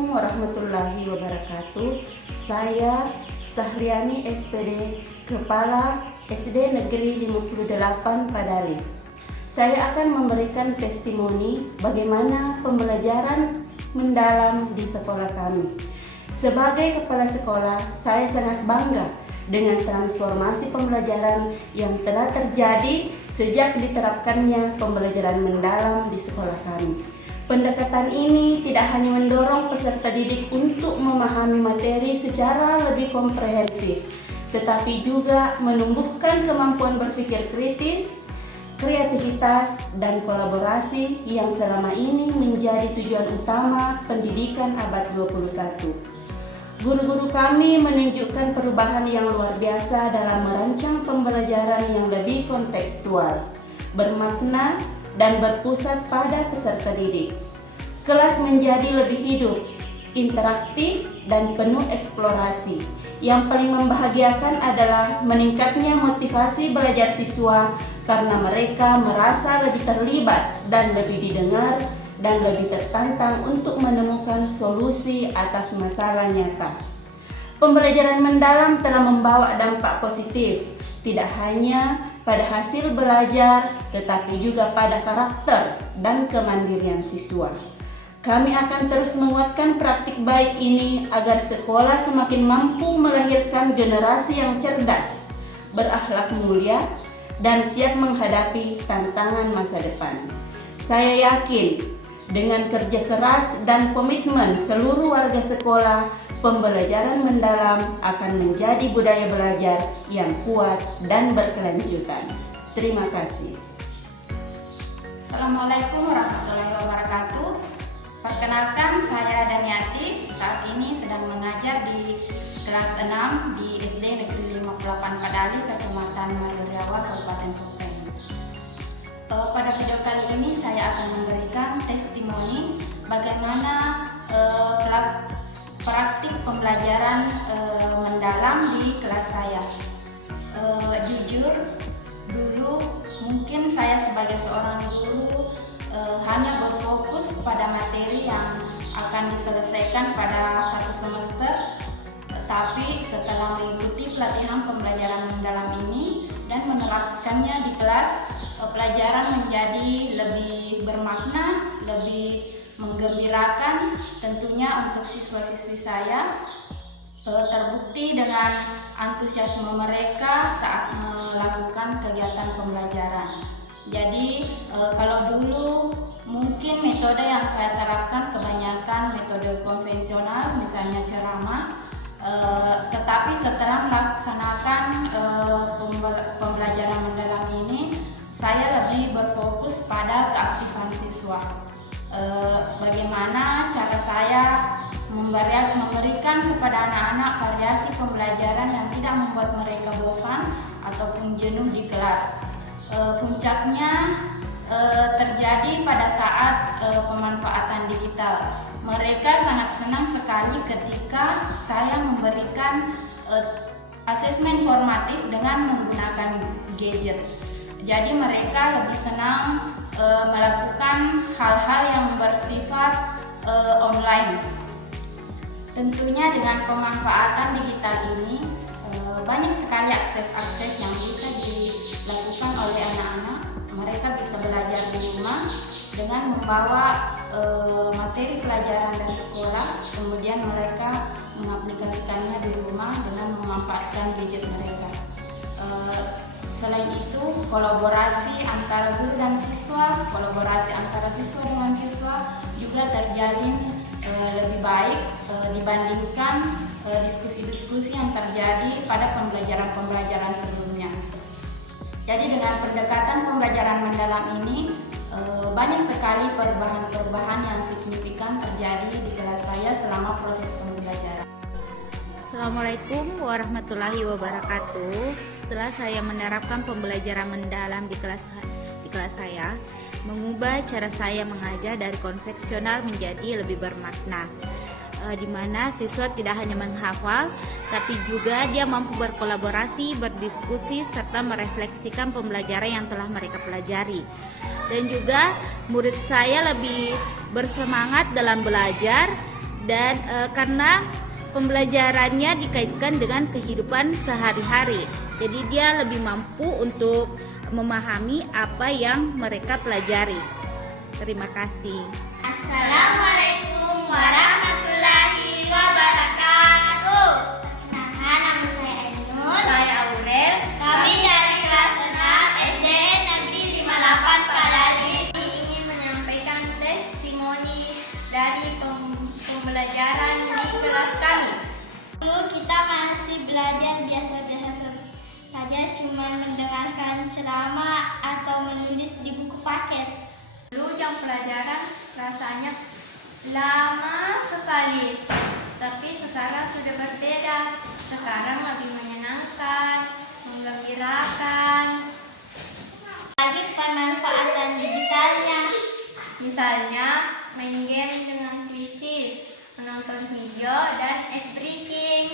Assalamualaikum warahmatullahi wabarakatuh. Saya Sahliani SPD, Kepala SD Negeri 58 Padali. Saya akan memberikan testimoni bagaimana pembelajaran mendalam di sekolah kami. Sebagai kepala sekolah, saya sangat bangga dengan transformasi pembelajaran yang telah terjadi sejak diterapkannya pembelajaran mendalam di sekolah kami. Pendekatan ini tidak hanya mendorong peserta didik untuk memahami materi secara lebih komprehensif, tetapi juga menumbuhkan kemampuan berpikir kritis, kreativitas, dan kolaborasi yang selama ini menjadi tujuan utama pendidikan abad 21. Guru-guru kami menunjukkan perubahan yang luar biasa dalam merancang pembelajaran yang lebih kontekstual, bermakna, dan berpusat pada peserta didik. Kelas menjadi lebih hidup, interaktif, dan penuh eksplorasi. Yang paling membahagiakan adalah meningkatnya motivasi belajar siswa karena mereka merasa lebih terlibat dan lebih didengar dan lebih tertantang untuk menemukan solusi atas masalah nyata. Pembelajaran mendalam telah membawa dampak positif, tidak hanya pada hasil belajar, tetapi juga pada karakter dan kemandirian siswa. Kami akan terus menguatkan praktik baik ini agar sekolah semakin mampu melahirkan generasi yang cerdas, berakhlak mulia, dan siap menghadapi tantangan masa depan. Saya yakin dengan kerja keras dan komitmen seluruh warga sekolah, pembelajaran mendalam akan menjadi budaya belajar yang kuat dan berkelanjutan. Terima kasih. Assalamualaikum warahmatullahi wabarakatuh. Perkenalkan, saya Daniati. Saat ini sedang mengajar di kelas 6 di SD Negeri 58 Padali, Kecamatan Margoriawa, Kabupaten Sopeng. Pada video kali ini saya akan memberikan testimoni bagaimana praktik pembelajaran mendalam di kelas saya. Jujur, dulu mungkin saya sebagai seorang guru hanya berfokus pada materi yang akan diselesaikan pada satu semester. Tetapi setelah mengikuti pelatihan pembelajaran mendalam ini dan menerapkannya di kelas, pelajaran menjadi lebih bermakna, lebih menggembirakan tentunya untuk siswa-siswi saya. Terbukti dengan antusiasme mereka saat melakukan kegiatan pembelajaran. Jadi kalau dulu mungkin metode yang saya terapkan kebanyakan metode konvensional, misalnya ceramah, tetapi setelah melaksanakan pembelajaran mendalam ini, saya lebih berfokus pada keaktifan siswa. Bagaimana cara saya memberikan kepada anak-anak variasi pembelajaran yang tidak membuat mereka bosan ataupun jenuh di kelas. Puncaknya terjadi pada saat pemanfaatan digital. Mereka sangat senang sekali ketika saya memberikan asesmen formatif dengan menggunakan gadget. Jadi mereka lebih senang melakukan hal-hal yang bersifat online. Tentunya dengan pemanfaatan digital ini banyak sekali akses-akses yang bisa dilakukan oleh anak-anak. Mereka bisa belajar di rumah dengan membawa materi pelajaran dari sekolah, kemudian mereka mengaplikasikannya di rumah dengan memanfaatkan gadget mereka. Selain itu, kolaborasi antara guru dan siswa, kolaborasi antara siswa dengan siswa juga terjalin lebih baik dibandingkan diskusi-diskusi yang terjadi pada pembelajaran-pembelajaran sebelumnya. Jadi dengan pendekatan pembelajaran mendalam ini, banyak sekali perubahan-perubahan yang signifikan terjadi di kelas saya selama proses pembelajaran. Assalamualaikum warahmatullahi wabarakatuh. Setelah saya menerapkan pembelajaran mendalam di kelas saya, mengubah cara saya mengajar dari konvensional menjadi lebih bermakna, di mana siswa tidak hanya menghafal, tapi juga dia mampu berkolaborasi, berdiskusi, serta merefleksikan pembelajaran yang telah mereka pelajari. Dan juga murid saya lebih bersemangat dalam belajar dan karena pembelajarannya dikaitkan dengan kehidupan sehari-hari. Jadi dia lebih mampu untuk memahami apa yang mereka pelajari. Terima kasih. Assalamualaikum warahmatullahi wabarakatuh. Nama saya Ainul. Saya Aurel. Kami dari kelas 6 SD Negeri 58 Padali. Ingin menyampaikan testimoni dari pembelajaran di kelas kami. Dulu kita masih belajar biasa-biasa saja, cuma mendengarkan ceramah atau menulis di buku paket. Dulu jam pelajaran rasanya lama sekali, tapi sekarang sudah berbeda. Sekarang lebih menyenangkan, menggembirakan. Lagi pemanfaatan digitalnya, misalnya main game dengan krisis, menonton video dan ice breaking.